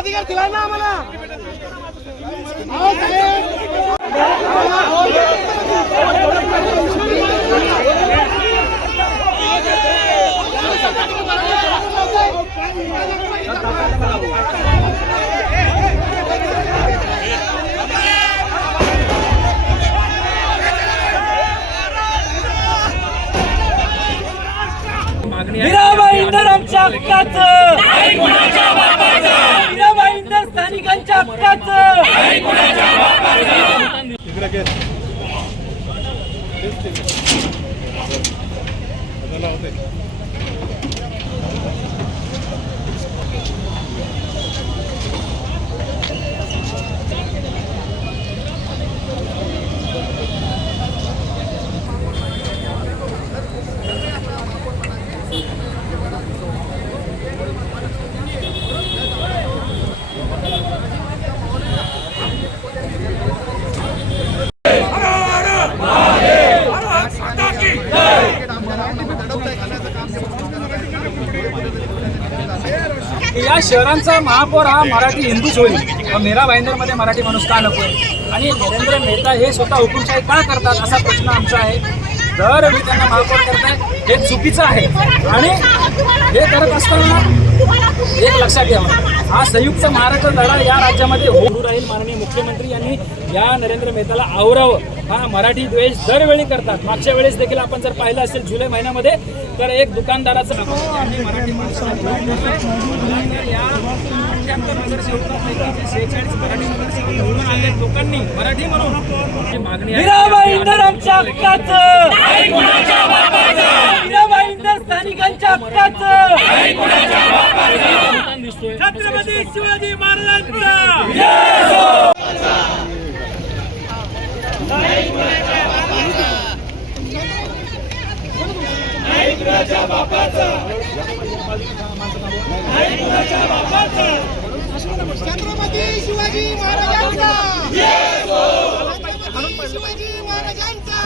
अधिकार दिला ना आम्हाला. मीराबाईंदर आमच्या हक्काचं, मीराबाईंदर स्थानिकांच्या हक्काचं. या शहरांचा महापौर हा मराठी हिंदूच होईल. मीराबाईंदरमध्ये मराठी माणूस का नकोय? आणि नरेंद्र मेहता हे स्वतः हुकुमशाही का करतात असा प्रश्न आमचा आहे. दरवेळी त्यांना महापौर करताय हे चुकीचं आहे. आणि हे करत असताना एक लक्षात घ्यावं, हा संयुक्त महाराष्ट्र लढा या राज्यामध्ये होऊ राहील. माननीय मुख्यमंत्री यांनी या नरेंद्र मेहताला आवरावं. हा मराठी द्वेष दरवेळी करतात. मागच्या वेळेस देखील आपण जर पाहिलं असेल जुलै महिन्यामध्ये तर एक दुकानदाराचं मराठी लोकांनी मराठी म्हणून मागणी मीराबाईंदर आमच्या हक्काचं, मीराबाईंदर स्थानिकांच्या हक्काचं. छत्रपती शिवाजी महाराजांचा छत्रपती शिवाजी महाराजांचा, शिवाजी महाराजांचा,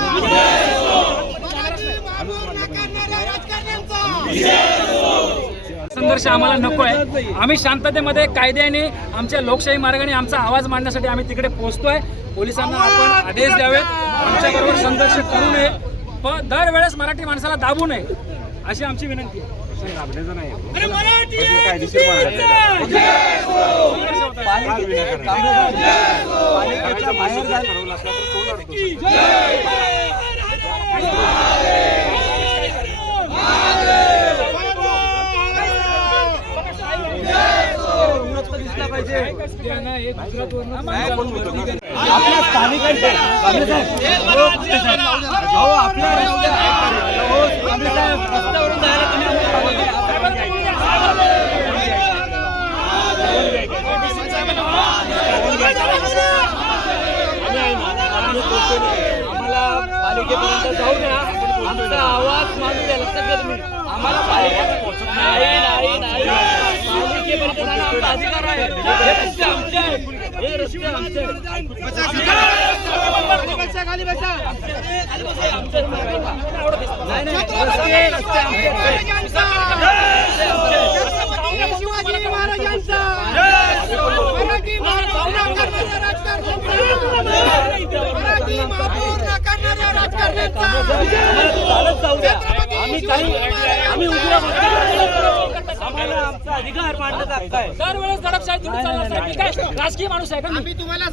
संघर्ष आम्हाला नको आहे. आम्ही शांततेमध्ये कायद्याने आमच्या लोकशाही मार्गाने आमचा आवाज मांडण्यासाठी आम्ही तिकडे पोहोचतोय. पोलिसांना आपण आदेश द्यावेत, आमच्याबरोबर संघर्ष करू नये, पण दरवेळेस मराठी माणसाला दाबू नये अशी आमची विनंती आहे. आपल्या स्थानिकांच्या आम्हाला पालिकेपर्यंत जाऊ द्या, आमचा आवाज मानू द्या. लक्षात घ्या तुम्ही, आम्हाला पालिकेपर्यंत जाणं आमचा अधिकार आहे. हे रस्ते आमचे आहेत, हे रस्ते आमचे आहेत. खाली बसा. शिवाजी महाराजांचा, मराठी महापौर करणाऱ्या राजकारण्यांचा. आम्ही आम्हाला आमचा अधिकार मांडण्याचा हक्क आहे. दरवेळेस दडपशाही थोडी चालणार नाही. काय राजकीय माणूस आहे का? आम्ही तुम्हाला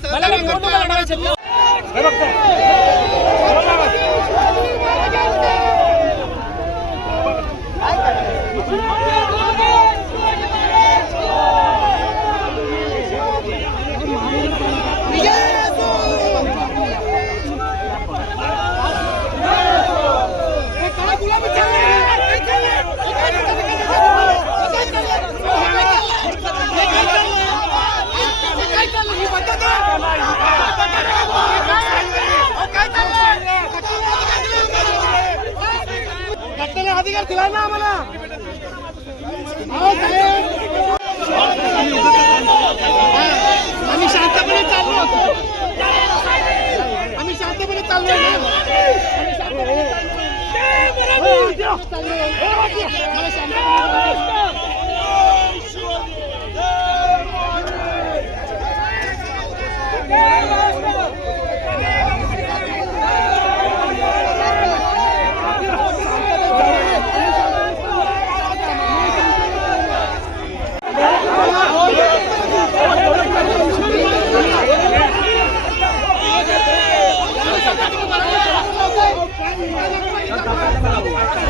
अधिकार दिला ना आम्हाला. आम्ही शांतपणे चाललो होतो, आम्ही शांतपणे चाललो इथं